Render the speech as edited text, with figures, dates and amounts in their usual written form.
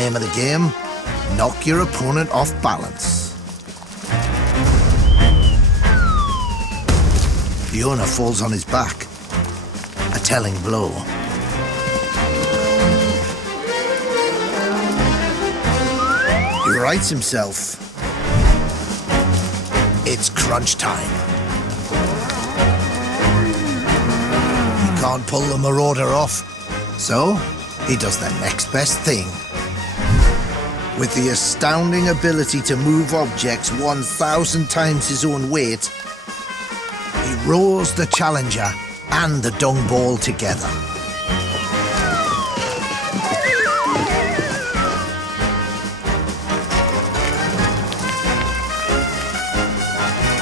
name of the game? Knock your opponent off balance. The owner falls on his back. A telling blow. He rights himself. It's crunch time. He can't pull the marauder off, so he does the next best thing. With the astounding ability to move objects 1,000 times his own weight, he rolls the challenger and the dung ball together.